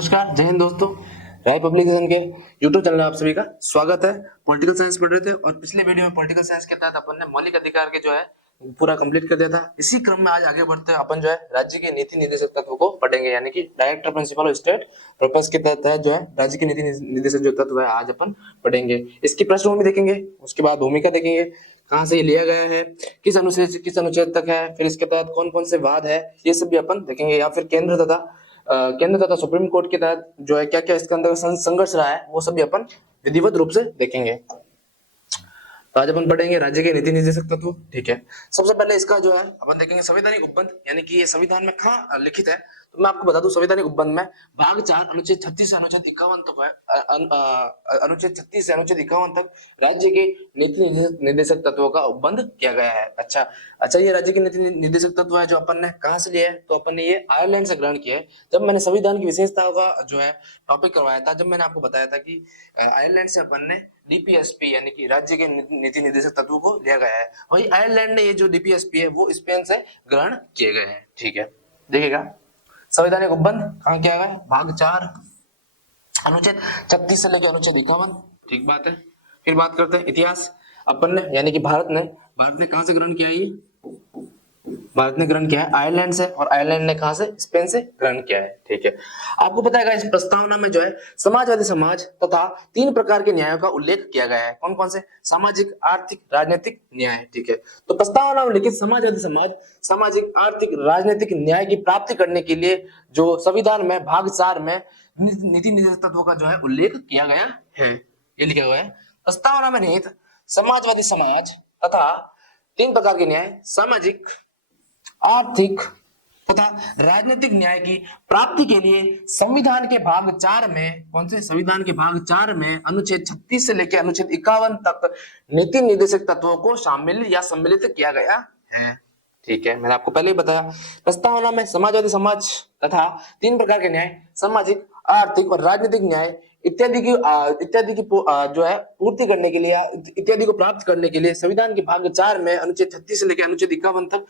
नमस्कार, जय हिंद दोस्तों। राय पब्लिकेशन के यूट्यूब चैनल में आप सभी का स्वागत है। पॉलिटिकल साइंस पढ़ रहे थे और पिछले वीडियो में पॉलिटिकल साइंस के तहत अपन ने मौलिक अधिकार के जो है पूरा कंप्लीट कर दिया था। इसी क्रम में आज आगे बढ़ते हैं, अपन जो है राज्य के नीति निर्देशक तत्व को पढ़ेंगे, यानी कि director principle of state purpose के तहत जो है राज्य के नीति निर्देशक जो तत्व है आज अपन पढ़ेंगे। इसकी पृष्ठभूमि देखेंगे, उसके बाद भूमिका देखेंगे, कहाँ से ये लिया गया है, किस अनुच्छेद तक है, फिर इसके तहत कौन कौन से वाद है, ये सब भी अपन देखेंगे। या फिर केंद्र तथा सुप्रीम कोर्ट के तहत जो है क्या क्या इसके अंदर संघर्ष रहा है, वो सभी अपन विधिवत रूप से देखेंगे। तो आज अपन पढ़ेंगे राज्य के नीति निर्देशक तत्व। ठीक है, सबसे पहले इसका जो है अपन देखेंगे संवैधानिक उपबंध, यानी कि ये संविधान में कहाँ लिखित है। तो मैं आपको बता दूं, संवैधानिक उपबंध में भाग 4 अनुच्छेद 36 से अनुच्छेद 51 तक है। अनुच्छेद 36 से अनुच्छेद 51 तक राज्य के नीति निर्देशक तत्वों का उपबंध किया गया है। अच्छा, ये राज्य के नीति निर्देशक तत्व है जो अपन ने कहाँ से लिया है, तो अपन ने ये आयरलैंड से ग्रहण किया है। जब मैंने संविधान की विशेषताओं का जो है टॉपिक करवाया था, जब मैंने आपको बताया था कि आयरलैंड से अपन ने डीपीएसपी यानी कि राज्य के नीति निर्देशक तत्वों को लिया गया है। वही आयरलैंड ने ये जो डीपीएसपी है वो स्पेन से ग्रहण किए गए हैं। ठीक है, देखिएगा संवैधानिक उपबंध कहाँ किया गया है, भाग 4 अनुच्छेद 36 से लेकर अनुच्छेद 51। ठीक बात है। फिर बात करते हैं इतिहास। अपन ने यानी कि भारत ने कहाँ से ग्रहण किया है, ये भारत ने ग्रहण किया है आयरलैंड से, और आयरलैंड ने कहां से, स्पेन से ग्रहण किया है। ठीक है, आपको पता है इस प्रस्तावना में जो है समाजवादी समाज तथा 3 प्रकार के न्यायों का उल्लेख किया गया है। कौन कौन से, सामाजिक, आर्थिक, राजनीतिक न्याय। ठीक है, तो प्रस्तावना में लिखित समाजवादी समाज, सामाजिक, आर्थिक, राजनीतिक न्याय की प्राप्ति करने के लिए जो संविधान में भाग 4 में नीति निर्देशक तत्वों का जो है उल्लेख किया गया है। ये लिखा हुआ है, प्रस्तावना में निहित समाजवादी समाज तथा 3 प्रकार के न्याय, सामाजिक, आर्थिक तथा राजनीतिक न्याय की प्राप्ति के लिए संविधान के भाग 4 में, कौन से, संविधान के भाग 4 में अनुच्छेद 36 से लेकर अनुच्छेद 51 तक नीति निर्देशक तत्वों को शामिल या सम्मिलित किया गया है। ठीक है, मैंने आपको पहले ही बताया, प्रस्तावना में समाजवादी समाज तथा 3 प्रकार के न्याय, सामाजिक, आर्थिक और राजनीतिक न्याय इत्यादि की जो है पूर्ति करने के लिए, इत्यादि को प्राप्त करने के लिए संविधान के भाग 4 में अनुच्छेद 36 से लेकर अनुच्छेद 51 तक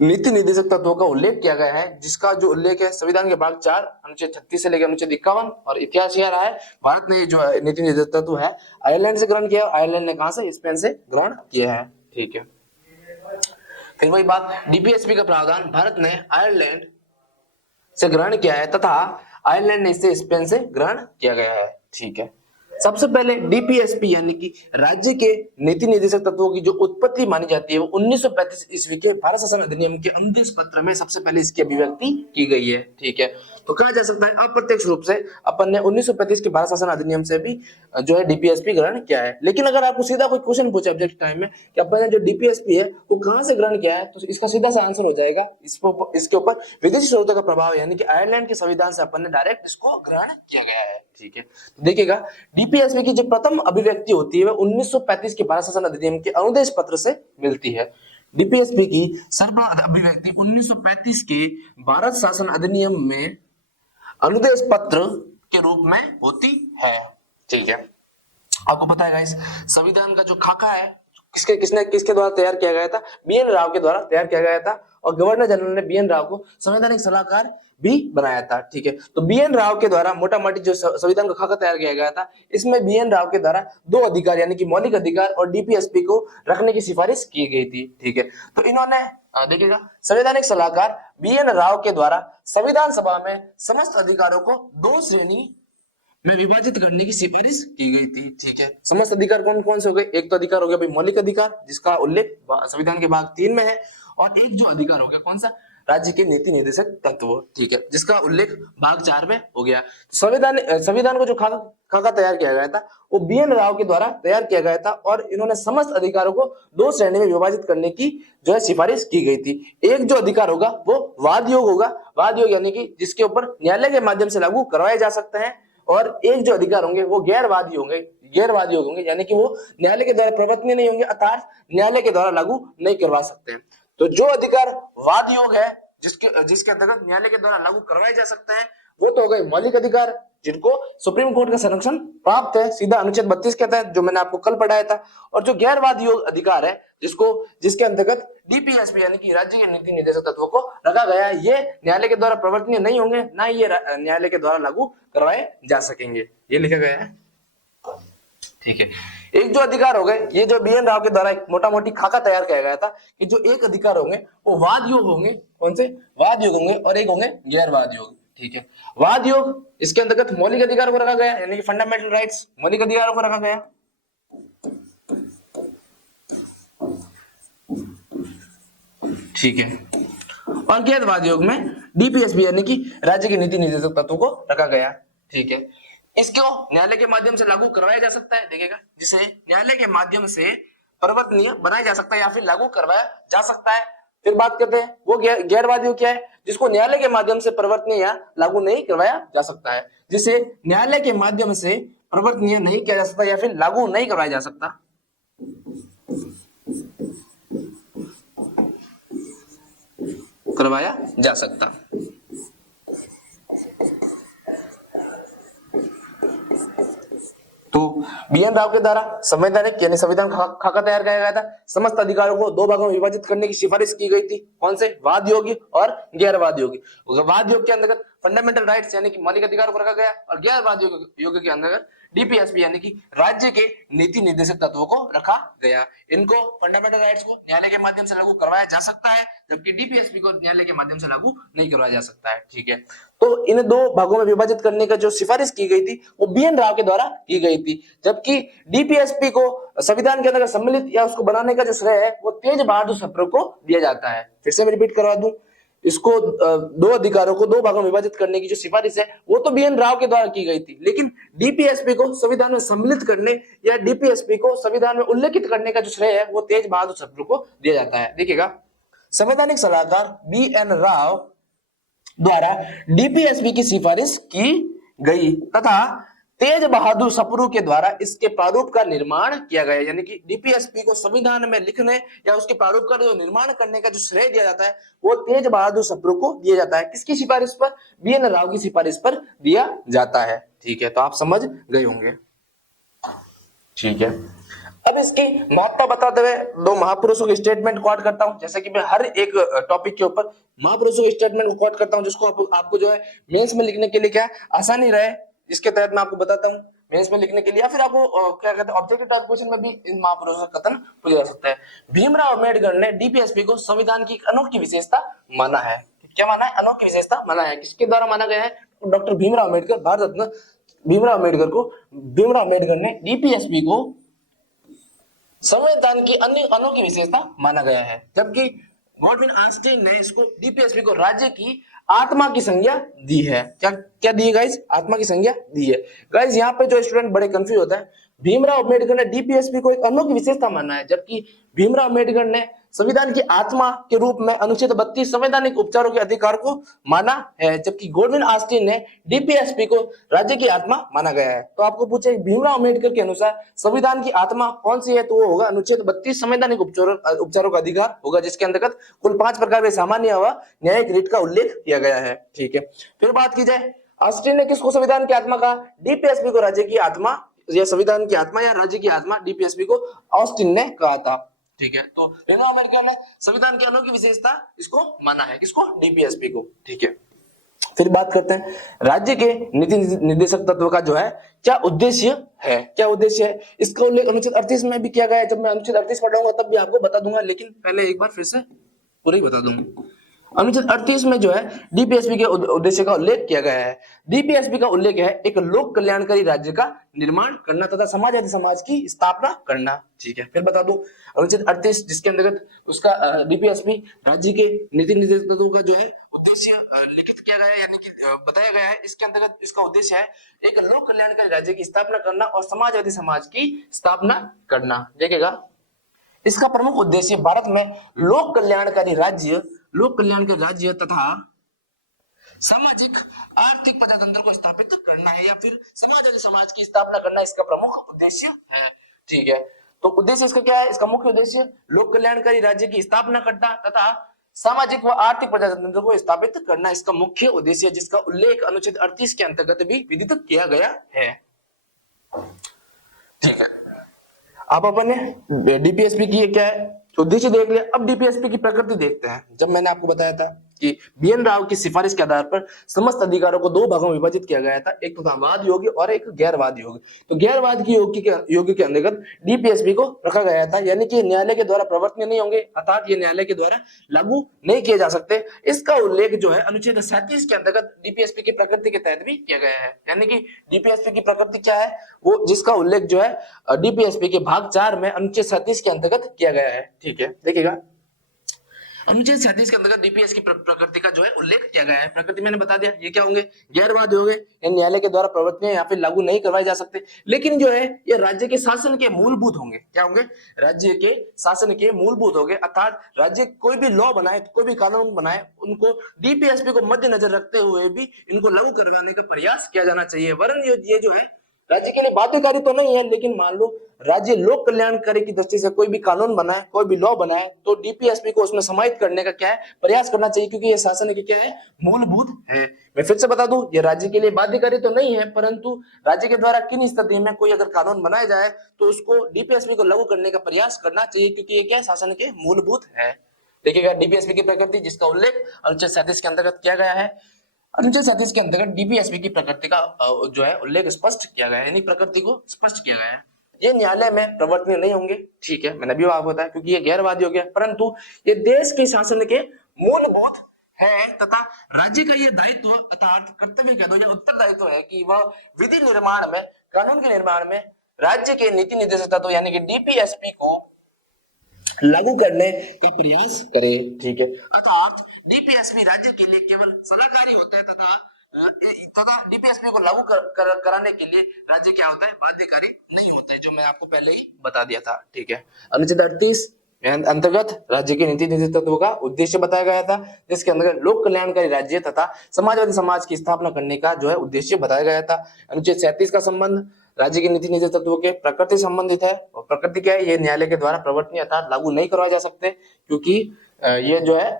नीति निर्देशक तत्वों का उल्लेख किया गया है, जिसका जो उल्लेख है संविधान के भाग 4 अनुच्छेद 36 से लेकर अनुच्छेद 51। और इतिहास यह रहा है, भारत ने जो नीति निर्देशक तत्व है आयरलैंड से ग्रहण किया, आयरलैंड ने कहां से, स्पेन से ग्रहण किया है। ठीक है, फिर वही बात, डीपीएसपी का प्रावधान भारत ने आयरलैंड से ग्रहण किया है तथा आयरलैंड ने इसे स्पेन से ग्रहण किया गया है। ठीक है, सबसे पहले डीपीएसपी यानी कि राज्य के नीति निर्देशक तत्वों की जो उत्पत्ति मानी जाती है वो 1935 ईस्वी के भारत शासन अधिनियम के अनुदेश पत्र में सबसे पहले इसकी अभिव्यक्ति की गई है। ठीक है, तो कहा जा सकता है अप्रत्यक्ष रूप से अपन ने 1935 के भारत शासन अधिनियम से भी जो है डीपीएसपी ग्रहण किया है। लेकिन अगर आपको सीधा कोई क्वेश्चन पूछे ऑब्जेक्ट टाइम में कि अपन ने जो डीपीएसपी है वो कहां से ग्रहण किया है, तो इसका सीधा सा आंसर हो जाएगा इसके ऊपर विदेशी स्रोतों का प्रभाव, यानी कि आयरलैंड के संविधान से अपन ने डायरेक्ट इसको ग्रहण किया गया है। ठीक है, तो देखिएगा डीपीएसपी की जो प्रथम अभिव्यक्ति होती है वह 1935 के भारत शासन अधिनियम के अनुदेश पत्र से मिलती है। डीपीएसपी की सर्वप्रथम अभिव्यक्ति 1935 के भारत शासन अधिनियम में अनुदेश पत्र के रूप में होती है। ठीक है, आपको पता है गाइस, संविधान का जो खाका है किसके द्वारा तैयार किया गया था, बीएन राव के द्वारा तैयार किया गया था, और गवर्नर जनरल ने बीएन राव को संवैधानिक सलाहकार भी बनाया था। ठीक है, तो बीएन राव के द्वारा मोटा मोटी जो संविधान का खाका तैयार किया गया था, इसमें बीएन राव के द्वारा 2 अधिकार यानी कि मौलिक अधिकार और डीपीएसपी को रखने की सिफारिश की गई थी। ठीक है, तो इन्होंने देखिएगा संवैधानिक सलाहकार बीएन राव के द्वारा संविधान सभा में समस्त अधिकारों को 2 श्रेणी में विभाजित करने की सिफारिश की गई थी। ठीक है, समस्त अधिकार कौन कौन से हो गए, एक तो अधिकार हो गया भाई मौलिक अधिकार जिसका उल्लेख संविधान के भाग 3 में है, और एक जो अधिकार हो गया कौन सा, राज्य के नीति निर्देशक तत्व। ठीक है, जिसका उल्लेख भाग 4 में हो गया। संविधान को जो खाका तैयार किया गया था वो बीएन राव के द्वारा तैयार किया गया था, और इन्होंने समस्त अधिकारों को 2 श्रेणी में विभाजित करने की जो है सिफारिश की गई थी। एक जो अधिकार होगा वो वाद योग होगा, वाद योग यानी कि जिसके ऊपर न्यायालय के माध्यम से लागू करवाए जा सकते हैं, और एक जो अधिकार होंगे वो गैरवादी होंगे, यानी कि वो न्यायालय के द्वारा प्रवर्तनीय नहीं होंगे, अर्थात न्यायालय के द्वारा लागू नहीं करवा सकते हैं। तो जो अधिकार वाद योग है, जिसके अंतर्गत न्यायालय के द्वारा लागू करवाए जा सकते हैं, वो तो हो गए मौलिक अधिकार जिनको सुप्रीम कोर्ट का संरक्षण प्राप्त है सीधा अनुच्छेद 32 के तहत, जो मैंने आपको कल पढ़ाया था। और जो गैरवाद योग अधिकार है जिसके अंतर्गत डीपीएसपी यानी कि राज्य के नीति निर्देशक तत्वों को रखा गया है, ये न्यायालय के द्वारा प्रवर्तनीय नहीं होंगे, ना ये न्यायालय के द्वारा लागू करवाए जा सकेंगे, ये लिखा गया है। ठीक है, एक जो अधिकार हो गए, ये जो बीएन राव के द्वारा एक मोटा मोटी खाका तैयार किया गया था कि जो एक अधिकार होंगे वो वाद योग होंगे। कौन से? वाद योग होंगे, और एक होंगे गैरवाद योग। ठीक है, वाद योग इसके अंतर्गत मौलिक अधिकार को रखा गया, यानी कि फंडामेंटल राइट्स, मौलिक अधिकारों को रखा गया। ठीक है, और गैरवाद योग में डीपीएसबी यानी कि राज्य के नीति निर्देशक तत्वों को रखा गया। ठीक है, इसको न्यायालय के माध्यम से लागू करवाया जा सकता है, देखिएगा, जिसे न्यायालय के माध्यम से प्रवर्तनीय बनाया जा सकता है या फिर लागू करवाया जा सकता है। फिर बात करते हैं वो गैरवाद योग क्या है, जिसको न्यायालय के माध्यम से प्रवर्तनीय या लागू नहीं करवाया जा सकता है, जिसे न्यायालय के माध्यम से प्रवर्तनीय नहीं किया जा सकता या फिर लागू नहीं करवाया जा सकता। करवाया जा सकता। तो बीएन राव के द्वारा संवैधानिक यानी संविधान खाका तैयार किया गया था। समस्त अधिकारों को दो भागों में विभाजित करने की सिफारिश की गई थी। कौन से? वाद योगी और गैरवाद योगी। वाद योग के अंतर्गत फंडामेंटल राइट्स यानी कि मौलिक अधिकारों को रखा गया, और गैरवाद योग के अंतर्गत डीपीएसपी यानी कि राज्य के नीति निर्देशक तत्वों को रखा गया। इनको फंडामेंटल राइट्स को न्यायालय के माध्यम से लागू करवाया जा सकता है, जबकि डीपीएसपी को न्यायालय के माध्यम से लागू नहीं करवाया जा सकता है। ठीक है, तो इन दो भागों में विभाजित करने का जो सिफारिश की गई थी वो बीएन राव के द्वारा की गई थी, जबकि डीपीएसपी को संविधान के अंदर सम्मिलित या उसको बनाने का जो श्रेय है वो तेज बहादुर सप्रू को दिया जाता है। फिर से मैं रिपीट करवा दूं, इसको दो अधिकारों को दो भागों में विभाजित करने की जो सिफारिश है वो तो बीएन राव के द्वारा की गई थी, लेकिन डीपीएसपी को संविधान में सम्मिलित करने या डीपीएसपी को संविधान में उल्लेखित करने का जो श्रेय है वो तेज बहादुर सप्रू को दिया जाता है। देखिएगा, संवैधानिक सलाहकार बीएन राव द्वारा डीपीएसपी की सिफारिश की गई तथा तेज बहादुर सप्रू के द्वारा इसके प्रारूप का निर्माण किया गया, यानी कि डीपीएसपी को संविधान में लिखने या उसके प्रारूप का जो निर्माण करने का जो श्रेय दिया जाता है वो तेज बहादुर सप्रू को दिया जाता है। किसकी सिफारिश पर? बीएन राव की सिफारिश पर दिया जाता है। ठीक है, तो आप समझ गए होंगे। ठीक है, अब इसकी महत्ता बताते हुए दो महापुरुषों के स्टेटमेंट कोट करता हूं। जैसे कि मैं हर एक टॉपिक के ऊपर महापुरुषों के स्टेटमेंट को कोट करता हूं, जिसको आपको जो है मेंस में लिखने के लिए क्या आसानी रहे, इसके तहत मैं आपको बताता हूं मेंस में लिखने के लिए, या फिर आपको क्या कहते हैं ऑब्जेक्टिव टाइप क्वेश्चन में भी इन महापुरुषों का कथन पूछा जा सकता है। भीमराव अम्बेडकर ने डीपीएसपी को संविधान की अनोखी विशेषता माना है। क्या माना है? अनोखी विशेषता माना है। किसके द्वारा माना गया है? डॉक्टर भीमराव अम्बेडकर, भारत रत्न भीमराव अम्बेडकर ने डीपीएसपी को संविधान की अन्य अनोखी विशेषता माना गया है, जबकि गॉडविन आइंस्टीन ने इसको डीपीएसपी को राज्य की आत्मा की संज्ञा दी है। क्या दी है गाइस? आत्मा की संज्ञा दी है। गाइस यहाँ पे जो स्टूडेंट बड़े कंफ्यूज होता है, भीमराव अम्बेडकर ने डीपीएसपी को एक अनोखी विशेषता माना है, जबकि भीमराव अम्बेडकर ने संविधान की आत्मा के रूप में अनुच्छेद 32 संवैधानिक उपचारों के अधिकार को माना है, जबकि गॉडविन आस्टिन ने डीपीएसपी को राज्य की आत्मा माना गया है। तो आपको पूछे भीमराव अम्बेडकर के अनुसार संविधान की आत्मा कौन सी है, तो वो होगा अनुच्छेद 32 संवैधानिक उपचारों का अधिकार होगा, जिसके अंतर्गत कुल 5 प्रकार के सामान्य व न्यायिक रीट का उल्लेख किया गया है। ठीक है, फिर बात की जाए ऑस्टिन ने किसको संविधान की आत्मा कहा? डीपीएसपी को राज्य की आत्मा या संविधान की आत्मा या राज्य की आत्मा डीपीएसपी को ऑस्टिन ने कहा था। ठीक है, तो भीमराव अम्बेडकर ने संविधान की अनोखी विशेषता इसको माना है, किसको? डीपीएसपी को। ठीक है, फिर बात करते हैं राज्य के नीति निर्देशक तत्व का जो है क्या उद्देश्य है। क्या उद्देश्य है इसका उल्लेख अनुच्छेद 38 में भी किया गया है। जब मैं अनुच्छेद 38 पढ़ाऊंगा तब भी आपको बता दूंगा, लेकिन पहले एक बार फिर से पूरा ही बता दूंगा। अनुच्छेद 38 में जो है डीपीएसपी के उद्देश्य का उल्लेख किया गया है। डीपीएसपी का उल्लेख है एक लोक कल्याणकारी राज्य का निर्माण करना तथा समाजवादी समाज की स्थापना करना। ठीक है, फिर बता दूं अनुच्छेद 38 जिसके अंतर्गत उसका डीपीएसपी राज्य के नीति निर्देशकों का जो है उद्देश्य लिखित किया गया है, यानी कि बताया गया है। इसके अंतर्गत इसका उद्देश्य है एक लोक कल्याणकारी राज्य की स्थापना करना और समाजवादी समाज की स्थापना करना। देखिएगा, इसका प्रमुख उद्देश्य भारत में लोक कल्याणकारी राज्य तथा सामाजिक आर्थिक प्रजातंत्र को स्थापित करना है या फिर समाजवादी समाज की स्थापना करना इसका प्रमुख उद्देश्य है। ठीक है, तो उद्देश्य इसका क्या है? इसका मुख्य उद्देश्य लोक कल्याणकारी राज्य की स्थापना करना तथा सामाजिक व आर्थिक प्रजातंत्र को स्थापित करना इसका मुख्य उद्देश्य है, जिसका उल्लेख अनुच्छेद 38 के अंतर्गत भी विदित किया गया है। ठीक है, अब अपन ने डीपीएसपी की क्या है उद्देश्य देख लिया। अब डीपीएसपी की प्रकृति देखते हैं। जब मैंने आपको बताया था कि बीएन राव की सिफारिश के आधार पर समस्त अधिकारों को दो भागों में विभाजित किया गया था, एक तो था वाद योग्य और एक गैरवाद योग्य। तो गैरवाद की योग्य के अंतर्गत डीपीएसपी को रखा गया था, यानी कि न्यायालय के द्वारा प्रवर्तनीय नहीं होंगे, अर्थात ये न्यायालय के द्वारा लागू नहीं किए जा सकते। इसका उल्लेख जो है अनुच्छेद 37 के अंतर्गत डीपीएसपी की प्रकृति के तहत भी किया गया है। यानी कि डीपीएसपी की प्रकृति क्या है, वो जिसका उल्लेख जो है डीपीएसपी के भाग 4 में अनुच्छेद 37 के अंतर्गत किया गया है। ठीक है, देखिएगा अनुच्छेद 37 के अंतर्गत डीपीएस की प्रकृति का जो है उल्लेख किया गया है। प्रकृति मैंने बता दिया, ये क्या होंगे, गैरवाद होंगे, न्यायालय के द्वारा प्रवर्तनीय या फिर लागू नहीं करवाए जा सकते, लेकिन जो है ये राज्य के शासन के मूलभूत होंगे। क्या होंगे, राज्य के शासन के मूलभूत होंगे, अर्थात राज्य कोई भी लॉ बनाए, कोई भी कानून बनाए, उनको डीपीएसपी को मद्देनजर रखते हुए भी इनको लागू करवाने का प्रयास किया जाना चाहिए। वरन ये जो है राज्य के लिए बाध्यकारी तो नहीं है, लेकिन मान लो राज्य लोक कल्याणकारी की दृष्टि से कोई भी कानून बनाए, कोई भी लॉ बनाए, तो डीपीएसपी को उसमें समाहित करने का क्या है, प्रयास करना चाहिए, क्योंकि ये शासन की क्या है, मूलभूत है। मैं फिर से बता दूं, ये राज्य के लिए बाध्यकारी तो नहीं है, परंतु राज्य के द्वारा किन स्थिति में कोई अगर कानून बनाया जाए तो उसको डीपीएसपी को लागू करने का प्रयास करना चाहिए, क्योंकि ये क्या है, शासन के मूलभूत है। देखिएगा डीपीएसपी की प्रकृति, जिसका उल्लेख अनुच्छेद 37 के अंतर्गत किया गया है। अनुच्छेद 37 के अंतर्गत डीपीएसपी की प्रकृति का जो है उल्लेख स्पष्ट किया गया है, यानी प्रकृति को स्पष्ट किया गया है। ये न्यायालय में प्रवर्तनीय नहीं होंगे, ठीक है, मैंने भी आपको बताया, क्योंकि ये गैरवादी हो गया, परंतु ये देश के शासन के मूलभूत है तथा राज्य का ये दायित्व अर्थात कर्तव्य कह दो या उत्तरदायित्व है कि वह विधि निर्माण में, कानून के निर्माण में राज्य के नीति निर्देशक तत्व यानी कि डीपीएसपी को लागू करने का प्रयास करे। ठीक है, अर्थात डीपीएसपी राज्य के लिए केवल सलाहकारी होता है तथा डीपीएसपी को लागू कराने के लिए राज्य क्या होता है, बाध्यकारी नहीं होता है, जो मैं आपको पहले ही बता दिया था। ठीक है, अनुच्छेद 38 अंतर्गत राज्य के नीति निर्देशक का उद्देश्य बताया गया था, जिसके अंतर्गत लोक कल्याणकारी राज्य तथा समाजवादी समाज की स्थापना करने का जो है उद्देश्य बताया गया था। अनुच्छेद 37 का संबंध राज्य के नीति निर्देशक तत्वों के प्रकृति संबंधित है, और प्रकृति क्या है, ये न्यायालय के द्वारा प्रवर्तनीय अर्थात लागू नहीं करवाए जा सकते, क्योंकि ये जो है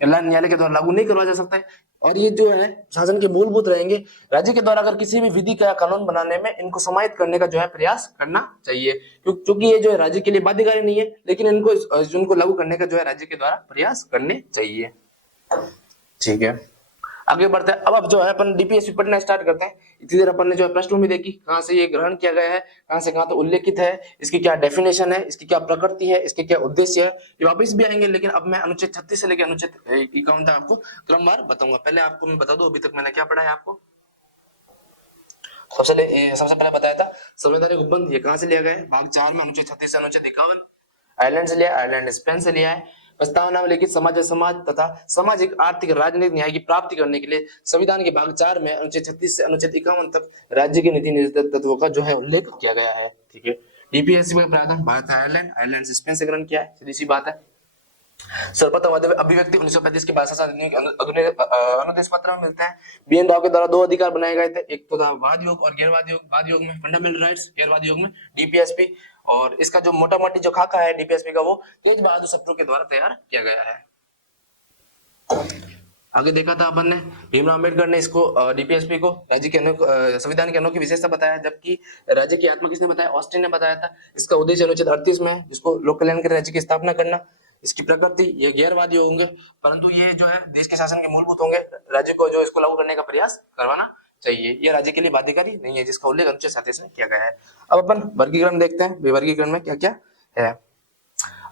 न्यायालय के द्वारा लागू नहीं करवाया जा सकता है, और ये जो है शासन के मूलभूत रहेंगे। राज्य के द्वारा अगर किसी भी विधि का कानून बनाने में इनको समाहित करने का जो है प्रयास करना चाहिए, क्योंकि ये जो है राज्य के लिए बाध्यकारी नहीं है, लेकिन इनको लागू करने का जो है राज्य के द्वारा प्रयास करने चाहिए। ठीक है, आगे बढ़ते हैं। अब जो है अपन डीपीएसपी पढ़ना स्टार्ट करते हैं। इतनी देर अपन ने जो है पृष्ठभूमि देखी, कहाँ से ये ग्रहण किया गया है, कहाँ से कहाँ तो उल्लेखित है, इसकी क्या डेफिनेशन है, इसकी क्या प्रकृति है, इसके क्या उद्देश्य है, ये वापस भी आएंगे, लेकिन अब मैं अनुच्छेद 36 से लेकर अनुच्छेद 51 तक आपको क्रमवार बताऊंगा। पहले आपको मैं बता दूं अभी तक मैंने क्या पढ़ा है आपको। सबसे पहले बताया था संवैधानिक उपबंध, ये कहाँ से लिया गया है, भाग 4 में अनुच्छेद 36 से अनुच्छेद 51। आयरलैंड से लिया, आयरलैंड स्पेन से लिया है। प्रस्तावना में लिखित समाज तथा सामाजिक आर्थिक राजनीतिक न्याय की प्राप्ति करने के लिए संविधान के भाग 4 में अनुच्छेद 36 से अनुच्छेद 51 तक राज्य के नीति निर्देशक तत्वों का जो है उल्लेख किया गया है। ठीक है, डीपीएसपी में प्रावधान भारत आयरलैंड से स्पेन से ग्रहण किया है, सीधी सी बात है। सर्वप्रथम अभिव्यक्ति 1935 के भाषा अनुदेश पत्र में मिलता है। बीएन राव के द्वारा दो अधिकार बनाए गए थे, एक तो था वाद योग और गैरवाद योग। वाद योग में फंडामेंटल राइट्स, गैरवाद योग में डीपीएसपी, और इसका जो मोटा मोटी जो खाका है डीपीएसपी का, वो तेज बहादुर सप्रू के द्वारा तैयार किया गया है। आगे देखा था अपन ने, भीमराव अम्बेडकर ने इसको डीपीएसपी को राज्य के संविधान की अनोखी विशेषता बताया, जबकि राज्य की आत्मा किसने बताया, ऑस्टिन ने बताया था। इसका उद्देश्य अनुच्छेद 38 में, जिसको लोक कल्याणकारी राज्य की स्थापना करना। इसकी प्रकृति, ये गैरवादी होंगे, परंतु ये जो है देश के शासन के मूलभूत होंगे, राज्य को जो इसको लागू करने का प्रयास करवाना चाहिए। ये राज्य के लिए बाध्यकारी नहीं है, जिसका उल्लेख अनुच्छेद 37 में किया गया है। अब अपन वर्गीकरण देखते हैं, वर्गीकरण में क्या क्या है।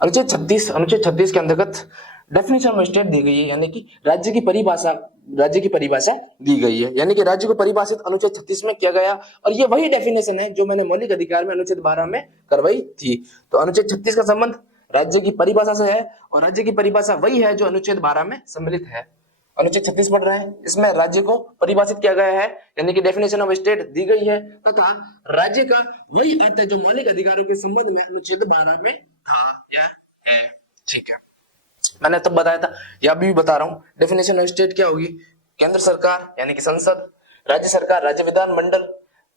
अनुच्छेद 36 के अंतर्गत डेफिनेशन ऑफ स्टेट दी गई है, यानी कि राज्य की परिभाषा दी गई है, यानी कि राज्य को परिभाषित अनुच्छेद 36 में किया गया, और ये वही डेफिनेशन है जो मैंने मौलिक अधिकार में अनुच्छेद 12 में करवाई थी। तो अनुच्छेद 36 का संबंध राज्य की परिभाषा से है, और राज्य की परिभाषा वही है जो अनुच्छेद 12 में सम्मिलित है। अनुच्छेद 36 पढ़ रहे हैं, इसमें राज्य को परिभाषित किया गया है, यानी कि डेफिनेशन ऑफ स्टेट दी गई है, तथा राज्य का वही अर्थ है जो मौलिक अधिकारों के संबंध में अनुच्छेद 12 में था या है। ठीक है, मैंने तब बताया था, या अभी भी बता रहा हूँ। डेफिनेशन ऑफ स्टेट क्या होगी, केंद्र सरकार यानी कि संसद, राज्य सरकार राज्य विधान मंडल,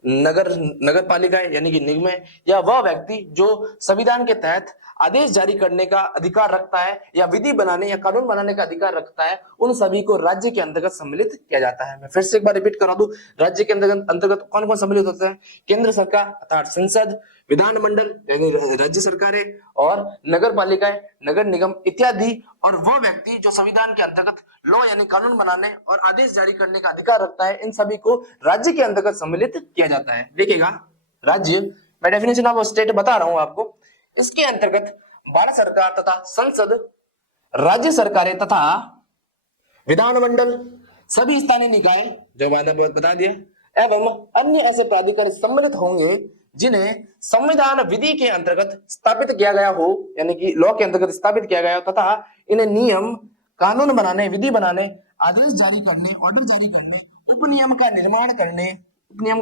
नगर पालिकाएं यानी कि निगमें, या वह व्यक्ति जो संविधान के तहत आदेश जारी करने का अधिकार रखता है या विधि बनाने या कानून बनाने का अधिकार रखता है, उन सभी को राज्य के अंतर्गत सम्मिलित किया जाता है। मैं फिर से एक बार रिपीट करा दूं, राज्य के अंतर्गत कौन कौन सम्मिलित होता है? केंद्र सरकार अर्थात संसद, विधानमंडल यानी राज्य सरकारें, और नगर पालिकाएं, नगर निगम इत्यादि, और वह व्यक्ति जो संविधान के अंतर्गत लॉ यानी कानून बनाने और आदेश जारी करने का अधिकार रखता है, इन सभी को राज्य के अंतर्गत सम्मिलित किया जाता है। देखिएगा, राज्य, मैं डेफिनेशन ऑफ स्टेट बता रहा हूं आपको। इसके अंतर्गत भारत सरकार तथा संसद, राज्य सरकारें तथा विधानमंडल, सभी स्थानीय निकाय जो मैंने बता दिया, एवं अन्य ऐसे प्राधिकार सम्मिलित होंगे जिन्हें संविधान विधि के अंतर्गत स्थापित किया गया हो, यानी कि लॉ के अंतर्गत स्थापित किया गया हो, तथा इन्हें नियम, कानून बनाने, विधि बनाने, आदेश जारी करने, ऑर्डर जारी करने, उपनियम का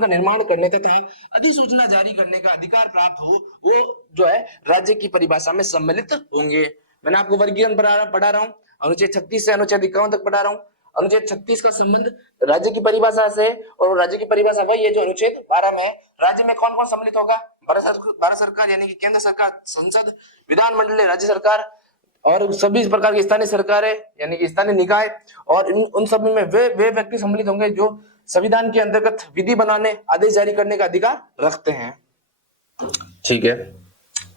निर्माण करने तथा अधिसूचना जारी करने का अधिकार प्राप्त हो, वो जो है राज्य की परिभाषा में सम्मिलित होंगे। मैंने आपको वर्गीकरण पढ़ा रहा हूँ, अनुच्छेद 36 से अनुच्छेद 51 तक पढ़ा रहा हूँ। अनुच्छेद 36 का संबंध राज्य की परिभाषा से, और राज्य की परिभाषा वही है जो अनुच्छेद 12 में। राज्य में कौन कौन सम्मिलित होगा? भारत सरकार यानी कि केंद्र सरकार, संसद, विधानमंडल राज्य सरकार, और सभी प्रकार की स्थानीय सरकारें यानी कि स्थानीय निकाय, और उन सभी में वे व्यक्ति सम्मिलित होंगे जो संविधान के अंतर्गत विधि बनाने, आदेश जारी करने का अधिकार रखते हैं। ठीक है,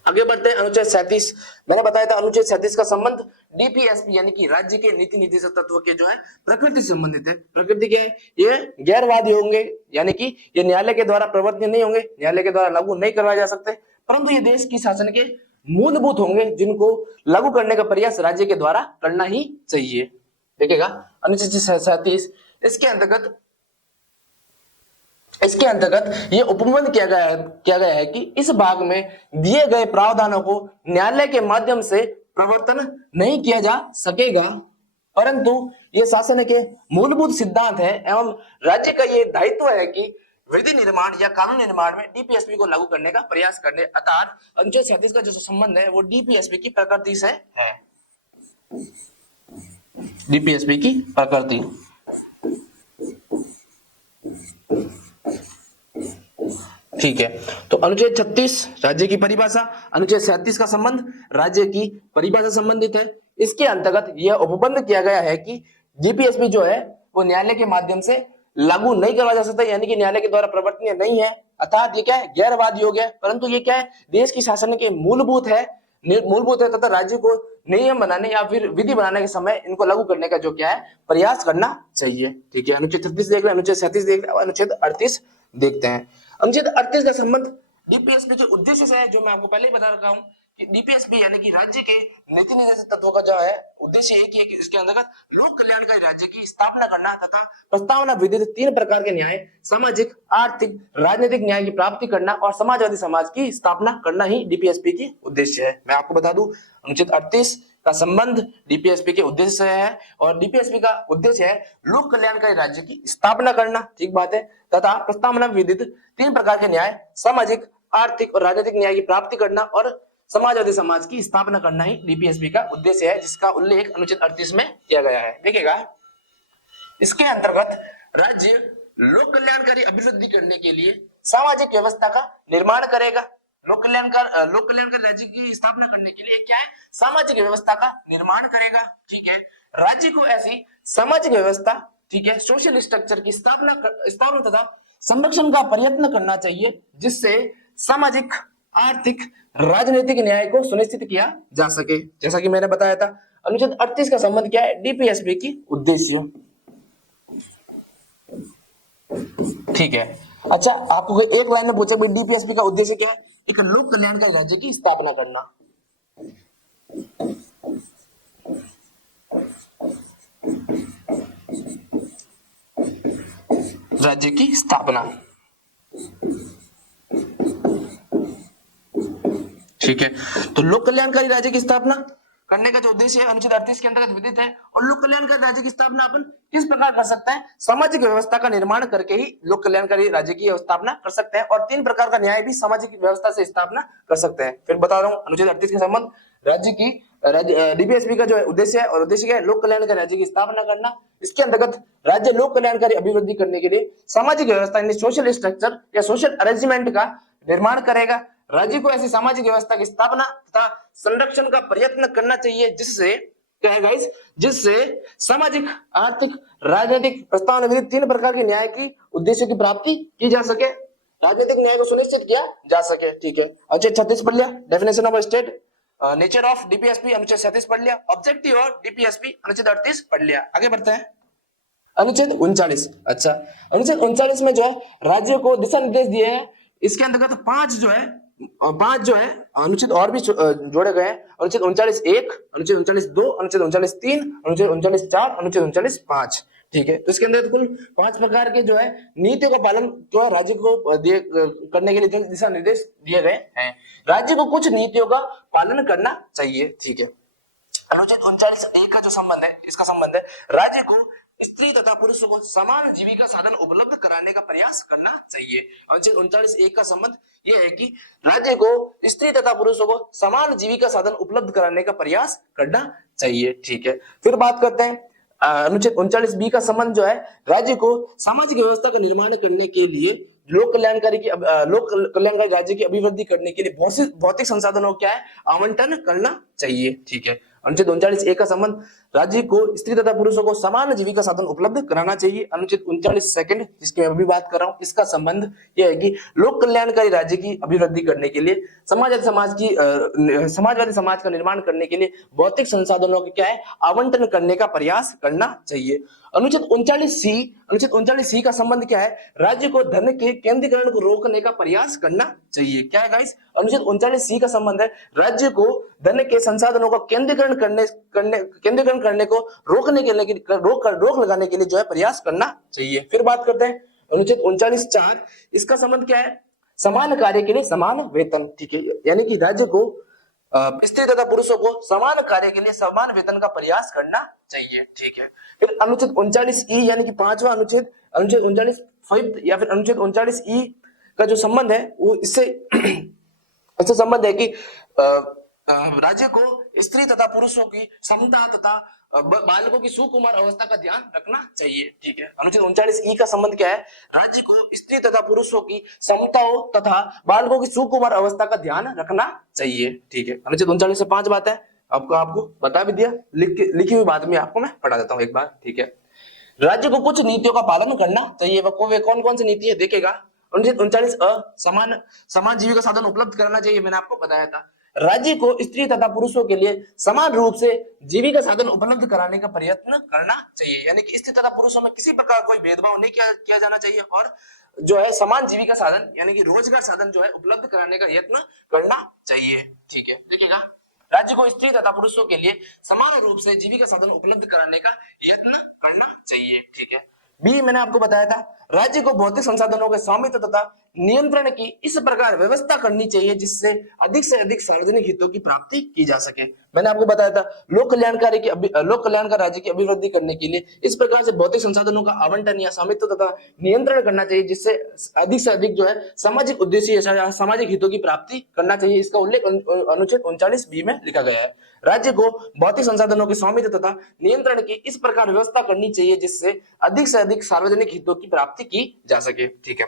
आगे बढ़ते हैं। अनुच्छेद 37, मैंने बताया था अनुच्छेद 37 का संबंध डीपीएसपी यानी कि राज्य के नीति निर्देशक तत्व के जो है प्रकृति से संबंधित है। प्रकृति क्या है? ये गैरवादी होंगे, यानी कि ये न्यायालय के द्वारा प्रवर्तनीय नहीं होंगे, न्यायालय के द्वारा लागू नहीं करवाए जा सकते, परंतु ये देश की शासन के मूलभूत होंगे जिनको लागू करने का प्रयास राज्य के द्वारा करना ही चाहिए। देखिएगा, अनुच्छेद 37 इसके अंतर्गत ये उपबंध किया गया है कि इस भाग में दिए गए प्रावधानों को न्यायालय के माध्यम से प्रवर्तन नहीं किया जा सकेगा, परंतु ये शासन के मूलभूत सिद्धांत है एवं राज्य का ये दायित्व है कि विधि निर्माण या कानून निर्माण में डीपीएसपी को लागू करने का प्रयास करने। अर्थात अनुच्छेद 37 का जो संबंध है वो डीपीएसपी की प्रकृति से है। डीपीएसपी की प्रकृति, ठीक है। तो अनुच्छेद 36 राज्य की परिभाषा, अनुच्छेद 37 का संबंध राज्य की परिभाषा संबंधित है। इसके अंतर्गत यह उपबंध किया गया है कि डीपीएसपी जो है वो न्यायालय के माध्यम से लागू नहीं करवा जा सकता, यानी कि न्यायालय के द्वारा प्रवर्तनीय नहीं है। अर्थात ये क्या है? गैरवादी हो गया, परंतु ये क्या है? देश की शासन के मूलभूत है तथा राज्य को नियम बनाने या फिर विधि बनाने के समय इनको लागू करने का जो क्या है प्रयास करना चाहिए। ठीक है, अनुच्छेद 36 देख रहे हैं, अनुच्छेद 37 देख रहे हैं, अनुच्छेद 38 देखते हैं। अनुच्छेद 38 का संबंध डीपीएसपी जो उद्देश्य से है, जो मैं आपको पहले ही बता रखा हूं कि डीपीएसपी यानी कि राज्य के नीति निर्देशक तत्वों का जो है उद्देश्य एक ही है कि इसके अंतर्गत लोक कल्याणकारी राज्य की स्थापना करना तथा प्रस्तावना विधित 3 प्रकार के न्याय, सामाजिक, आर्थिक, राजनीतिक न्याय की प्राप्ति करना और समाजवादी समाज की स्थापना करना ही डीपीएसपी की उद्देश्य है। मैं आपको बता दूं, अनुच्छेद 38 का संबंध डीपीएसपी के उद्देश्य से है, और डीपीएसपी का उद्देश्य है लोक कल्याणकारी राज्य की स्थापना करना, ठीक बात है, तथा प्रस्तावना विधित 3 प्रकार के न्याय, सामाजिक, आर्थिक और राजनीतिक न्याय की प्राप्ति करना और समाजवादी समाज की स्थापना करना ही डीपीएसपी का उद्देश्य है, जिसका उल्लेख अनुच्छेद 38 में किया गया है। देखिएगा, इसके अंतर्गत राज्य लोक कल्याणकारी अभिवृद्धि करने के लिए सामाजिक व्यवस्था का निर्माण करेगा। लोक कल्याणकारी राज्य की स्थापना करने के लिए क्या है? सामाजिक व्यवस्था का निर्माण करेगा। ठीक है, राज्य को ऐसी सामाजिक व्यवस्था, ठीक है, सोशल स्ट्रक्चर की स्थापना तथा संरक्षण का प्रयत्न करना चाहिए, जिससे सामाजिक, आर्थिक, राजनीतिक न्याय को सुनिश्चित किया जा सके। जैसा कि मैंने बताया था, अनुच्छेद 38 का संबंध क्या है? डीपीएसपी की उद्देश्य। ठीक है, अच्छा, आपको एक लाइन में पूछा भाई डीपीएसपी का उद्देश्य क्या है? एक लोक कल्याणकारी राज्य की स्थापना करना। राज्य की स्थापना, ठीक है। तो लोक कल्याणकारी राज्य की स्थापना करने का जो उद्देश्य है अनुच्छेद 38 के अंतर्गत विदित है। और लोक कल्याणकारी राज्य की स्थापना अपन किस प्रकार कर सकते हैं? सामाजिक व्यवस्था का निर्माण करके ही लोक कल्याणकारी राज्य की स्थापना कर सकते हैं, और 3 प्रकार का न्याय भी सामाजिक व्यवस्था से स्थापना कर सकते हैं। फिर बता रहा हूं, अनुच्छेद 38 के संबंध राज्य की डीपीएसपी का जो है उद्देश्य है, और उद्देश्य क्या है? लोक कल्याणकारी राज्य की स्थापना करना। इसके अंतर्गत राज्य लोक कल्याणकारी अभिवृद्धि करने के लिए सामाजिक व्यवस्था यानी सोशल स्ट्रक्चर या सोशल अरेंजमेंट का निर्माण करेगा। राज्य को ऐसी सामाजिक व्यवस्था की स्थापना तथा संरक्षण का प्रयत्न करना चाहिए जिससे क्या है गाइस, जिससे सामाजिक, आर्थिक, राजनीतिक प्रस्तावना विधि 3 प्रकार के न्याय की उद्देश्य की प्राप्ति की जा सके, राजनीतिक न्याय को सुनिश्चित किया जा सके। ठीक है, अनुच्छेद 36 पढ़ लिया, definition of state, nature of DPSP अनुच्छेद 37 पढ़ लिया, ऑब्जेक्टिव ऑफ डीपीएसपी अनुच्छेद 38 पढ़ लिया। आगे बढ़ते हैं अनुच्छेद 39। अच्छा, अनुच्छेद 39 में जो है राज्यों को दिशा निर्देश दिए हैं। इसके अंतर्गत 5 जो है अनुच्छेद और भी जोड़े गए हैं। अनुच्छेद 39(1), अनुच्छेद 39(2), अनुच्छेद 39(3), अनुच्छेद 39(4), अनुच्छेद 39(5). ठीक है, तो इसके अंदर कुल 5 प्रकार के जो है नीतियों का पालन जो है राज्य को करने के लिए दिशा निर्देश दिए गए हैं। राज्य को कुछ नीतियों का पालन करना चाहिए। ठीक है, अनुच्छेद 39(1) का जो संबंध है, इसका संबंध है राज्य को स्त्री तथा पुरुषों को समान जीविका साधन उपलब्ध कराने का प्रयास करना चाहिए। अनुच्छेद 39(1) का संबंध यह है कि राज्य को स्त्री तथा पुरुषों को समान जीविका साधन उपलब्ध कराने का प्रयास करना चाहिए। ठीक है, फिर बात करते हैं अनुच्छेद 39(b) का संबंध जो है राज्य को सामाजिक व्यवस्था का निर्माण करने के लिए लोक कल्याणकारी राज्य की अभिवृद्धि करने के लिए भौतिक संसाधनों क्या है आवंटन करना चाहिए। ठीक है, अनुच्छेद 39(1) का संबंध राज्य को स्त्री तथा पुरुषों को समान जीविका साधन उपलब्ध कराना चाहिए। अनुच्छेद 39(2) जिसकी मैं अभी बात कर रहा हूं, इसका संबंध यह है कि लोक कल्याणकारी राज्य की अभिवृद्धि करने के लिए समाजवादी समाज का निर्माण करने के लिए भौतिक संसाधनों के क्या है आवंटन करने का प्रयास करना चाहिए। अनुच्छेद 39(c) का संबंध क्या है? राज्य को धन के केंद्रीकरण को रोकने का प्रयास करना चाहिए। क्या है गाइस? अनुच्छेद 39(c) का संबंध है राज्य को धन के संसाधनों का केंद्रीकरण करने को रोक लगाने के लिए जो है प्रयास करना चाहिए। फिर बात करते हैं अनुच्छेद 39(4), इसका संबंध क्या है? समान कार्य के लिए समान वेतन। ठीक है, यानी कि राज्य को स्त्री तथा पुरुषों को समान कार्य के लिए समान वेतन का प्रयास करना चाहिए। ठीक है, फिर अनुच्छेद 39(e) यानी कि 5वां अनुच्छेद 39(5) या फिर अनुच्छेद 39(e) का जो संबंध है वो इससे संबंध है कि राज्य को स्त्री तथा पुरुषों की समता तथा बालकों की सुकुमार अवस्था का ध्यान रखना चाहिए। ठीक है, अनुच्छेद 39(e) का संबंध क्या है? राज्य को स्त्री तथा पुरुषों की समताओं तथा बालकों की सुकुमार अवस्था का ध्यान रखना चाहिए। ठीक है, अनुच्छेद 39 से 5 बात है, आपको बता भी दिया, लिखी हुई बात में आपको मैं पढ़ा देता हूँ एक बार। ठीक है, राज्य को कुछ नीतियों का पालन करना चाहिए। वे कौन कौन सी नीति है देखेगा। अनुच्छेद 39(अ) समान जीविका साधन उपलब्ध कराना चाहिए, मैंने आपको बताया था। राज्य को स्त्री तथा पुरुषों के लिए समान रूप से जीविका साधन उपलब्ध कराने का प्रयत्न करना चाहिए, यानी कि स्त्री तथा पुरुषों में किसी प्रकार कोई भेदभाव नहीं किया जाना चाहिए, और जो है समान जीविका साधन यानी कि रोजगार साधन जो है उपलब्ध कराने का यत्न करना चाहिए। ठीक है, देखिएगा, राज्य को स्त्री तथा पुरुषों के लिए समान रूप से जीविका साधन उपलब्ध कराने का यत्न करना चाहिए। ठीक है, बी मैंने आपको बताया था, राज्य को भौतिक संसाधनों के स्वामित्व तथा नियंत्रण की इस प्रकार व्यवस्था करनी चाहिए जिससे अधिक से अधिक सार्वजनिक हितों की प्राप्ति की जा सके। मैंने आपको बताया था लोक कल्याणकारी राज्य की अभिवृद्धि करने के लिए इस प्रकार से भौतिक संसाधनों का आवंटन या स्वामित्व तथा नियंत्रण करना चाहिए जिससे अधिक से अधिक जो है सामाजिक उद्देश्य या सामाजिक हितों की प्राप्ति करना चाहिए। इसका उल्लेख अनुच्छेद 39(b) में लिखा गया है। राज्य को भौतिक संसाधनों के स्वामित्व तथा नियंत्रण की इस प्रकार व्यवस्था करनी चाहिए जिससे अधिक से अधिक सार्वजनिक हितों की प्राप्ति की जा सके। ठीक है,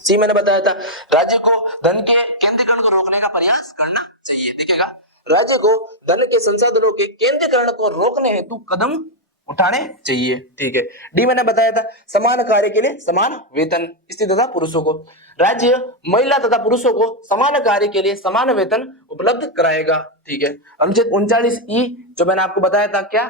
सी मैंने बताया था, राज्य को धन के केंद्रीकरण को रोकने का प्रयास करना चाहिए। देखिएगा, राज्य को धन के संसाधनों के केंद्रीकरण को रोकने हेतु कदम उठाने चाहिए। ठीक है, डी मैंने बताया था, समान कार्य के लिए समान वेतन स्त्री तथा पुरुषों को। राज्य महिला तथा पुरुषों को समान कार्य के लिए समान वेतन उपलब्ध कराएगा। ठीक है, अनुच्छेद 39(e) जो मैंने आपको बताया था, क्या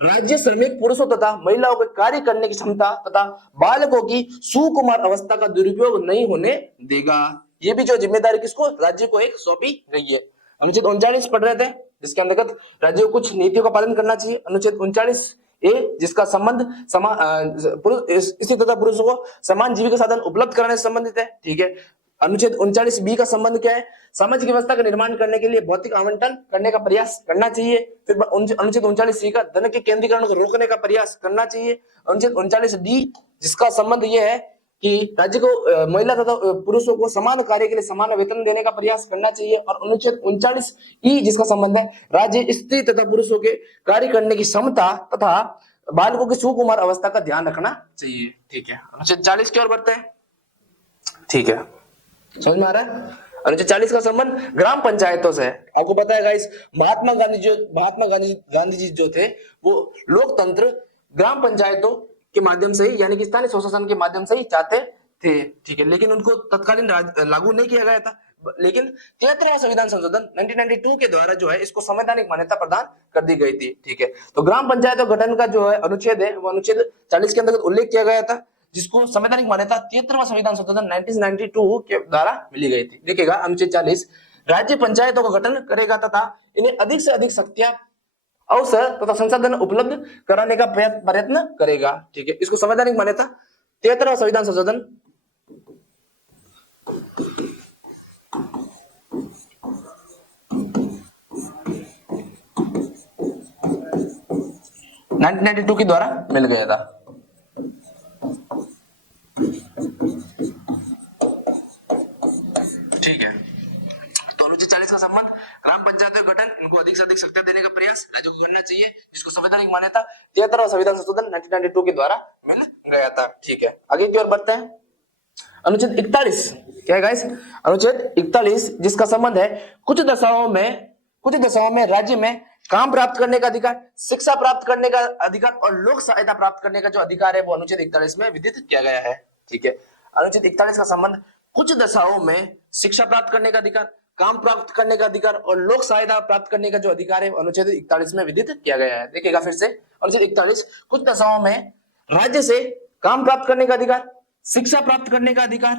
राज्य श्रमिक पुरुषों तथा महिलाओं के कार्य करने की क्षमता तथा बालकों की सुकुमार अवस्था का दुरुपयोग नहीं होने देगा। ये भी जो जिम्मेदारी किसको, राज्य को एक सौंपी गई है। अनुच्छेद 39 पढ़ रहे थे, जिसके अंतर्गत राज्य को कुछ नीतियों का पालन करना चाहिए। अनुच्छेद 39(a) जिसका संबंध स्त्री तथा पुरुषों को समान जीविका साधन उपलब्ध कराने से संबंधित है। ठीक है, अनुच्छेद 39(b) का संबंध क्या है? सामाजिक व्यवस्था का निर्माण करने के लिए भौतिक आवंटन करने का प्रयास करना चाहिए। फिर अनुच्छेद 39(c) का धन के केंद्रीकरण को रोकने का प्रयास करना चाहिए। अनुच्छेद 39(d) जिसका संबंध यह है कि राज्य को महिला तथा पुरुषों को समान कार्य के लिए समान वेतन देने का प्रयास करना चाहिए। और अनुच्छेद 39 जिसका संबंध है राज्य स्त्री तथा पुरुषों के कार्य करने की क्षमता तथा बालकों की सुकुमार अवस्था का ध्यान रखना चाहिए। ठीक है, अनुच्छेद 40 की ओर बढ़ते हैं। ठीक है, समझ में आ रहा है? अनुच्छेद 40 का संबंध ग्राम पंचायतों से है। आपको पता है गाइस, महात्मा गांधी जी जो थे वो लोकतंत्र ग्राम पंचायतों के माध्यम से ही, यानी कि स्थानीय स्वशासन के माध्यम से ही चाहते थे। ठीक है, लेकिन उनको तत्कालीन लागू नहीं किया गया था। लेकिन 73वां संविधान संशोधन 1992 के द्वारा जो है इसको संवैधानिक मान्यता प्रदान कर दी गई थी। ठीक है, तो ग्राम पंचायतों गठन का जो है अनुच्छेद है वो अनुच्छेद 40 के अंतर्गत उल्लेख किया गया था, जिसको संवैधानिक मान्यता 73वां संविधान संशोधन 1992 के द्वारा मिली गई थी। देखिएगा, अनुच्छेद 40 राज्य पंचायतों का गठन करेगा तथा इन्हें अधिक से अधिक शक्तियां, अवसर तथा संसाधन उपलब्ध कराने का प्रयत्न करेगा। ठीक है, इसको संवैधानिक मान्यता 73वां संविधान संशोधन 1992 के द्वारा मिल गया था। ठीक है, तो अनुच्छेद 40 का संबंध ग्राम पंचायतों के गठन, इनको अधिक से अधिक शक्तियां देने का प्रयास राज्य को करना चाहिए, जिसको संवैधानिक मान्यता 73वां संविधान संशोधन 1992 के द्वारा मिल गया था। ठीक है, आगे की ओर बढ़ते हैं। अनुच्छेद 41 क्या है गाइस? अनुच्छेद 41 जिसका संबंध है कुछ दशाओं में राज्य में काम प्राप्त करने का अधिकार, शिक्षा प्राप्त करने का अधिकार और लोक सहायता प्राप्त करने का जो अधिकार है वो अनुच्छेद 41 में विधित किया गया है। ठीक है, अनुच्छेद 41 का संबंध कुछ दशाओं में शिक्षा प्राप्त करने का अधिकार, काम प्राप्त करने का अधिकार और लोक सहायता प्राप्त करने का जो अधिकार है अनुच्छेद 41 में विधित किया गया है। देखिएगा फिर से, अनुच्छेद 41 कुछ दशाओं में राज्य से काम प्राप्त करने का अधिकार, शिक्षा प्राप्त करने का अधिकार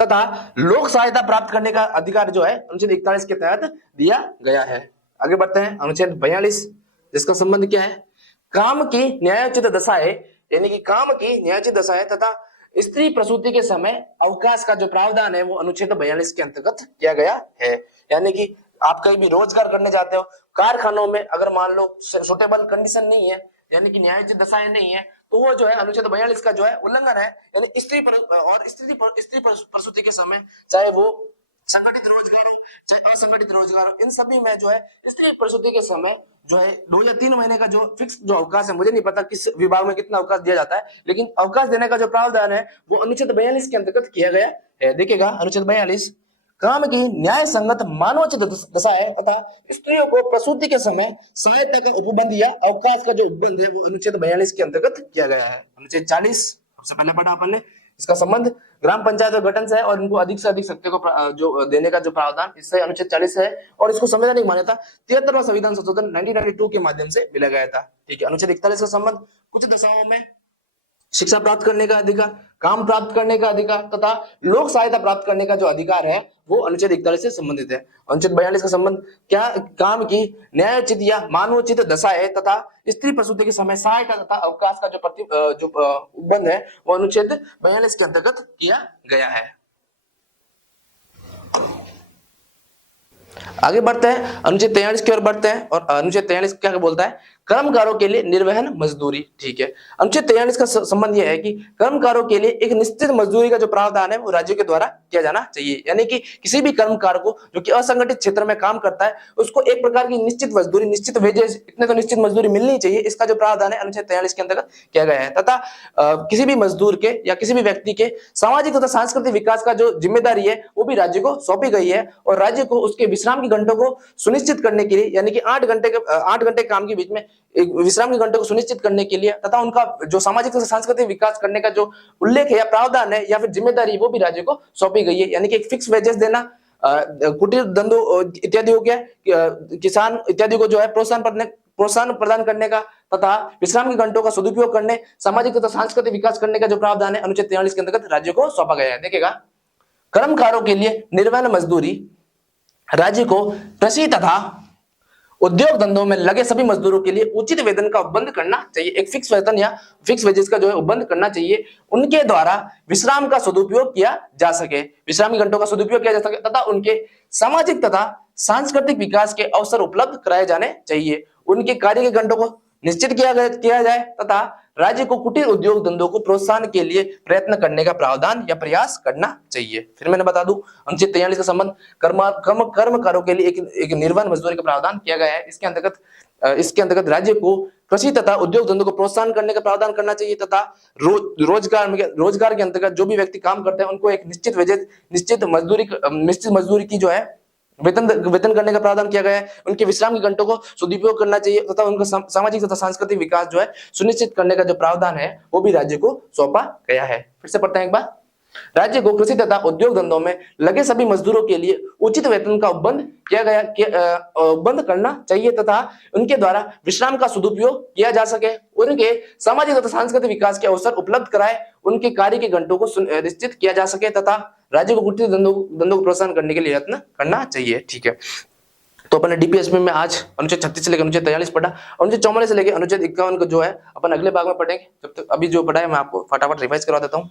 तथा लोक सहायता प्राप्त करने का अधिकार जो है अनुच्छेद 41 के तहत दिया गया है। आगे बढ़ते हैं। अनुच्छेद 42 जिसका संबंध क्या है? काम की न्यायोचित दशाएं, यानी कि काम की न्यायोचित दशाएं तथा स्त्री प्रसूति के समय अवकाश का जो प्रावधान है वो अनुच्छेद 42 के अंतर्गत किया गया है। यानी कि आप कहीं भी रोजगार करने जाते हो, कारखानों में अगर मान लो सुटेबल कंडीशन नहीं है, यानी कि न्यायोचित दशाएं नहीं है, तो वो जो है अनुच्छेद 42 का जो है उल्लंघन है। यानी स्त्री प्रसूति के समय, चाहे वो संगठित रोजगार हो चाहे असंगठित रोजगार हो, इन सभी में जो है स्त्री प्रसूति के समय जो है 2 या 3 महीने का जो फिक्स जो अवकाश है, मुझे नहीं पता किस विभाग में कितना अवकाश दिया जाता है, लेकिन अवकाश देने का जो प्रावधान है वो अनुच्छेद 42 के अंतर्गत किया गया है। देखिएगा, अनुच्छेद 42 काम की न्याय संगत मानवोचित दशाएं तथा स्त्रियों को प्रसूति के समय सहायता का उपबंध या अवकाश का जो उपबंध है वो अनुच्छेद 42 के अंतर्गत किया गया है। अनुच्छेद 40 सबसे पहले पढ़ा अपन ने, इसका संबंध ग्राम पंचायत गठन से है और इनको अधिक से अधिक शक्तियों को जो देने का जो प्रावधान, इससे अनुच्छेद 40 है और इसको संवैधानिक मान्यता 73वां संविधान संशोधन 1992 के माध्यम से मिला गया था। ठीक है, अनुच्छेद 41 का संबंध कुछ दशाओं में शिक्षा प्राप्त करने का अधिकार, काम प्राप्त करने का अधिकार तथा लोक सहायता प्राप्त करने का जो अधिकार है वो अनुच्छेद 41 से संबंधित है। अनुच्छेद 42 का संबंध क्या? काम की न्यायोचित या मानवोचित दशाएं तथा स्त्री प्रसूति के समय सहायता तथा अवकाश का जो उपबंध है वो अनुच्छेद 42 के अंतर्गत किया गया है। आगे बढ़ते हैं, अनुच्छेद 43 की ओर बढ़ते हैं और अनुच्छेद 43 क्या बोलता है? कर्मकारों के लिए निर्वहन मजदूरी। ठीक है, अनुच्छेद 43 का संबंध यह है कि कर्मकारों के लिए एक निश्चित मजदूरी का जो प्रावधान है वो राज्य के द्वारा किया जाना चाहिए। यानी कि किसी भी कर्मकार को जो कि असंगठित क्षेत्र में काम करता है उसको एक प्रकार की निश्चित मजदूरी, निश्चित वेजेस, इतने तो निश्चित मजदूरी मिलनी चाहिए, इसका जो प्रावधान है अनुच्छेद 43 के अंतर्गत किया गया है। तथा किसी भी मजदूर के या किसी भी व्यक्ति के सामाजिक तथा सांस्कृतिक विकास का जो जिम्मेदारी है वो भी राज्य को सौंपी गई है और राज्य को उसके विश्राम के घंटों को सुनिश्चित करने के लिए, यानी कि 8 घंटे काम के बीच में विश्राम के घंटों को सुनिश्चित करने के लिए तथा उनका जो सामाजिक तथा सांस्कृतिक विकास करने का जो उल्लेख है या प्रावधान है या फिर जिम्मेदारी वो भी राज्य को सौंपी गई है। यानी कि एक फिक्स वेजेस देना, कुटीर धंधों इत्यादि हो गया, किसान इत्यादि को जो है प्रोत्साहन प्रदान करने का तथा विश्राम के घंटों का सदुपयोग करने, सामाजिक तथा सांस्कृतिक विकास करने का जो प्रावधान है अनुच्छेद 43 के अंतर्गत राज्य को सौंपा गया है। देखिएगा, कर्मकारों के लिए निर्वहन मजदूरी राज्य को कृषि तथा उद्योग धंधों में लगे सभी मजदूरों के लिए उचित वेतन का उपबंध करना चाहिए। एक फिक्स वेतन या फिक्स वेजेस का जो है उपबंध करना चाहिए, उनके द्वारा विश्राम का सदुपयोग किया जा सके, विश्राम के घंटों का सदुपयोग किया जा सके तथा उनके सामाजिक तथा सांस्कृतिक विकास के अवसर उपलब्ध कराए जाने चाहिए। उनके कार्य के घंटों को निश्चित किया जाए तथा राज्य को कुटीर उद्योग धंधों को प्रोत्साहन के लिए प्रयत्न करने का प्रावधान या प्रयास करना चाहिए। फिर मैंने बता दूं, अनुच्छेद 43 का संबंध कर्मकारों के लिए एक निर्वहन मजदूरी का प्रावधान किया गया है। इसके अंतर्गत राज्य को कृषि तथा उद्योग धंधों को प्रोत्साहन करने का प्रावधान करना चाहिए तथा रोजगार के अंतर्गत जो भी व्यक्ति काम करते हैं उनको एक निश्चित मजदूरी की जो है वेतन करने का प्रावधान किया गया है। उनके विश्राम के घंटों को सदुपयोग करना चाहिए तथा उनका सामाजिक तथा सांस्कृतिक विकास जो है सुनिश्चित करने का जो प्रावधान है वो भी राज्य को सौंपा गया है। फिर से पढ़ते हैं एक बार। राज्य को कृषि तथा उद्योग धंधों में लगे सभी मजदूरों के लिए उचित वेतन का उपबंध करना चाहिए तथा उनके द्वारा विश्राम का सदुपयोग किया जा सके, उनके सामाजिक तथा सांस्कृतिक विकास के अवसर उपलब्ध कराए, उनके कार्य के घंटों को निश्चित किया जा सके तथा राज्य को कुटीर धंधों को प्रोत्साहन करने के लिए यत्न करना चाहिए। ठीक है, तो अपन डीपीएसपी में आज अनुच्छेद 36 से लेकर अनुच्छेद 43 पढ़ा, अनुच्छेद 44 से लेकर अनुच्छेद 51 को जो है अपन अगले भाग में पढ़ेंगे। जब तक अभी जो पढ़ा है मैं आपको फटाफट रिवाइज करवा देता हूँ।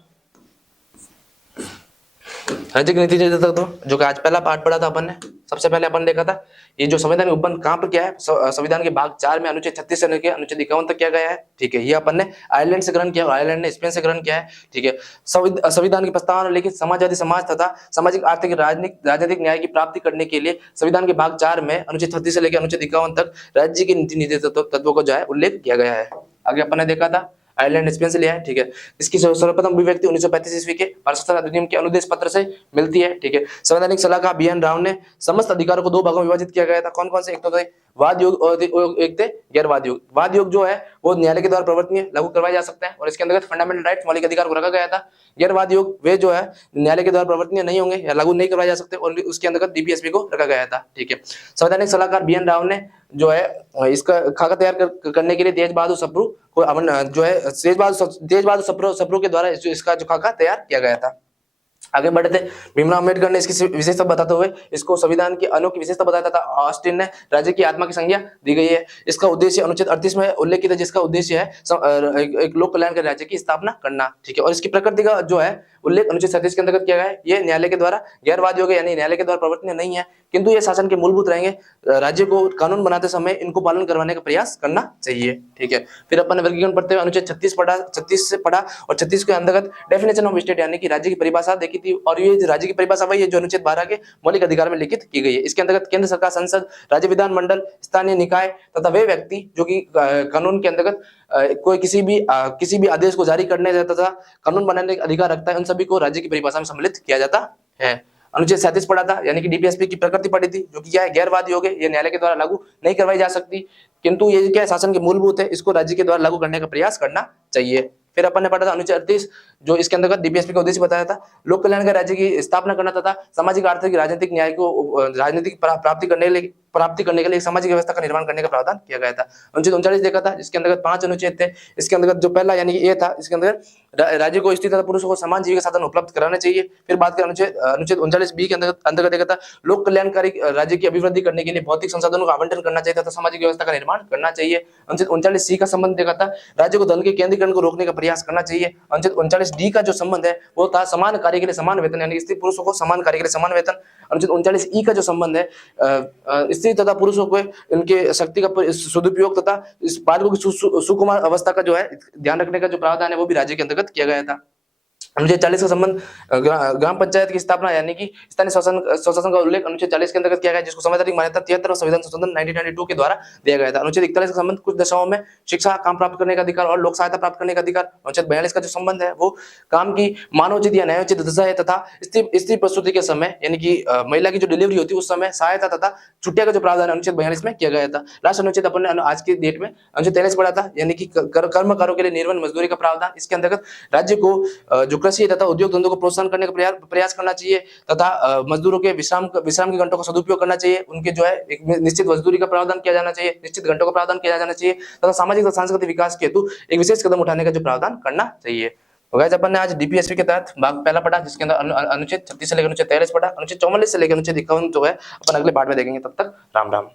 राज्य की नीति तो जो कि आज पहला पार्ट पढ़ा था अपन ने, सबसे पहले अपन देखा था ये जो संविधान उपबंध कहाँ पर किया है, संविधान के भाग 4 में अनुच्छेद 36 से लेकर अनुच्छेद 51 तक किया गया है। ठीक है, ये अपन ने आयरलैंड से ग्रहण किया, आयरलैंड ने स्पेन से ग्रहण किया है। ठीक है, संविधान की प्रस्तावना लेकिन समाजवादी समाज तथा सामाजिक आर्थिक राजनीतिक न्याय की प्राप्ति करने के लिए संविधान के भाग 4 में अनुच्छेद 36 से लेकर अनुच्छेद 51 तक राज्य की नीति तत्वों को जो है उल्लेख किया गया है। आगे अपन ने देखा था आयरलैंड स्पेन से लिया है। ठीक है, इसकी सर्वप्रथम अभिव्यक्ति 1935 ईस्वी के भारत संविधान अधिनियम के अनुदेश पत्र से मिलती है। ठीक है, संवैधानिक सलाहकार BN राव ने समस्त अधिकारों को 2 भागों में विभाजित किया गया था। कौन कौन से? एक तो वाद योग और एक थे गैर वाद योग। वाद योग जो है वो न्यायालय के द्वारा प्रवर्तनीय लागू करवाए जा सकते हैं और इसके अंतर्गत फंडामेंटल राइट्स मौलिक अधिकार को रखा गया था। गैर वाद योग वे जो है न्यायालय के द्वारा प्रवर्तनीय नहीं होंगे या लागू नहीं करवाए जा सकते और उसके अंतर्गत डीपीएसपी को रखा गया था। ठीक है, संवैधानिक सलाहकार BN राव ने जो है इसका खाका तैयार करने के लिए तेज बहादुर सप्रू को जो है तेज बहादुर सप्रू के द्वारा इसका जो खाका तैयार किया गया था। आगे बढ़े थे, भीमराव अम्बेडकर ने इसकी विशेषता बताते हुए इसको संविधान की अनोखी विशेषता बताया था। ऑस्टिन ने राज्य की आत्मा की संज्ञा दी गई है। इसका उद्देश्य अनुच्छेद 38 में उल्लेखित है, जिसका उद्देश्य है एक लोक कल्याणकारी राज्य की स्थापना करना। ठीक है, और इसकी प्रकृति का जो है उल्लेख अनुच्छेद 37 के अंतर्गत किया गया है। ये न्यायालय के द्वारा गैरवाद योग्य यानी न्यायालय के द्वारा प्रवर्तनीय नहीं है, किंतु ये शासन के मूलभूत रहेंगे। राज्य को कानून बनाते समय इनको पालन करवाने का प्रयास करना चाहिए। ठीक है, फिर अपन वर्गीकरण पढ़ते हुए अनुच्छेद 36 से पढ़ा और 36 के अंतर्गत डेफिनेशन ऑफ स्टेट यानी कि राज्य की परिभाषा देखी थी और ये राज्य की परिभाषा वही है जो अनुच्छेद 12 के मौलिक अधिकार में लिखित की गई है। इसके अंतर्गत केंद्र सरकार, संसद, राज्य विधानमंडल, स्थानीय निकाय तथा वे व्यक्ति जो कि कानून के अंतर्गत कोई किसी भी आदेश को जारी करने तथा कानून बनाने का अधिकार रखता है, उन सभी को राज्य की परिभाषा में सम्मिलित किया जाता है। अनुच्छेद 37 पढ़ा था यानी कि डीपीएसपी की प्रकृति पढ़ी थी, जो कि क्या है गैरवादी हो गए, ये न्यायालय के द्वारा लागू नहीं करवाई जा सकती, किंतु ये क्या है शासन के मूलभूत है, इसको राज्य के द्वारा लागू करने का प्रयास करना चाहिए। फिर अपन ने पढ़ा था अनुच्छेद 38 जो इसके अंतर्गत डीपीएसपी का उद्देश्य बताया था लोक कल्याण का राज्य की स्थापना करना तथा सामाजिक आर्थिक राजनीतिक न्याय को राजनीतिक प्राप्ति करने के लिए सामाजिक व्यवस्था का निर्माण करने का प्रावधान किया गया था। अनुच्छेद 39 देखा था जिसके अंतर्गत 5 अनुच्छेद थे। इसके अंतर्गत जो पहला यानी कि ये था, इसके अंदर राज्य को स्त्री तथा पुरुषों को समान जीविका साधन उपलब्ध कराने चाहिए। फिर बात करें अनुच्छेद 39B के अंतर्गत देखा था लोक कल्याणकारी राज्य की अभिवृद्धि करने के लिए भौतिक संसाधनों का आवंटन करना चाहिए तथा सामाजिक व्यवस्था का निर्माण करना चाहिए। अनुच्छेद 39C का संबंध देखा था राज्य को धन के केंद्रीकरण को रोकने का प्रयास करना चाहिए। अनुच्छेद 39D का जो संबंध है वो था समान कार्य के लिए समान वेतन यानी स्त्री पुरुषों को समान कार्य के लिए समान वेतन। अनुच्छेद 39E का जो संबंध है स्त्री तथा पुरुषों को इनके शक्ति का सदुपयोग तथा इस बालकों की सुकुमार अवस्था का जो है ध्यान रखने का जो प्रावधान है वो भी राज्य के अंतर्गत किया गया था। अनुच्छेद 40 का संबंध ग्राम पंचायत की स्थापना यानी कि स्थानीय स्वशासन का उल्लेख अनुच्छेद 40 के अंतर्गत किया गया जिसको संवैधानिक मान्यता 73 और संविधान संशोधन 1992 के द्वारा दिया गया था। अनुच्छेद 41 का संबंध कुछ दशाओं में शिक्षा, काम प्राप्त करने का अधिकार और लोक सहायता प्राप्त करने का अधिकार। अनुच्छेद 42 का जो संबंध है वो काम की मानवोचित या न्यायोचित दशा है तथा स्त्री प्रसूति के समय यानी कि महिला की जो डिलीवरी होती है उस समय सहायता तथा छुट्टियां का जो प्रावधान अनुच्छेद 42 में किया गया था। लास्ट अनुच्छेद अपन ने आज के डेट में अनुच्छेद 43 पढ़ा था यानी कि कर्मकारों के लिए निर्वहन मजदूरी का प्रावधान। इसके अंतर्गत राज्य को जो कृषि तथा उद्योग धंधों को प्रोत्साहन करने का प्रयास करना चाहिए तथा मजदूरों के विश्राम के घंटों का सदुपयोग करना चाहिए। उनके जो है एक निश्चित मजदूरी का प्रावधान किया जाना चाहिए, निश्चित घंटों का प्रावधान किया जाना चाहिए तथा सामाजिक और सांस्कृतिक विकास के हेतु एक विशेष कदम उठाने का जो प्रावधान करना चाहिए। तो गाइस अपन ने आज डीपीएसपी के तहत भाग पहला पढ़ा जिसके अंदर अनुच्छेद 36 से लेकर अनुच्छेद 43 पढ़ा। अनुच्छेद 44 से लेकर अनुच्छेद 51 जो है अपन अगले पार्ट में देखेंगे। तब तक राम राम।